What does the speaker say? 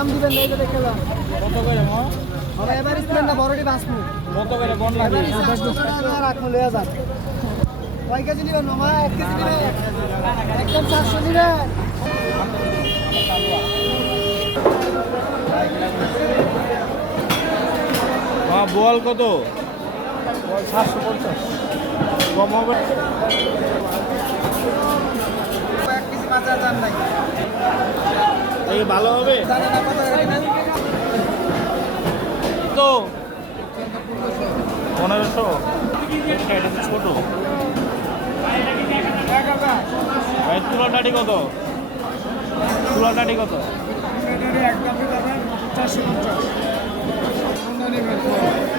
দাম দিবেন না, এই যে দেখে যান। কত করে মা? আমরা এবারে ছিলেন না, বড়টি বাঁচবো। কত করে বন লাগে? রাখুন, লয়ে যান। কয় কেজি নিবেন মামা? 1 কেজি নিবেন? একদম 400 নিবেন। মা বোয়াল কত? 750। কম হবে? 1 কেজি মাছের দাম নাই। এই ভালো হবে জানেন না কত করে নেন? তো 1500। এটা তো ছোট ভাই। তুলা টাটি কত? তুলা টাটি কত? একদম 450।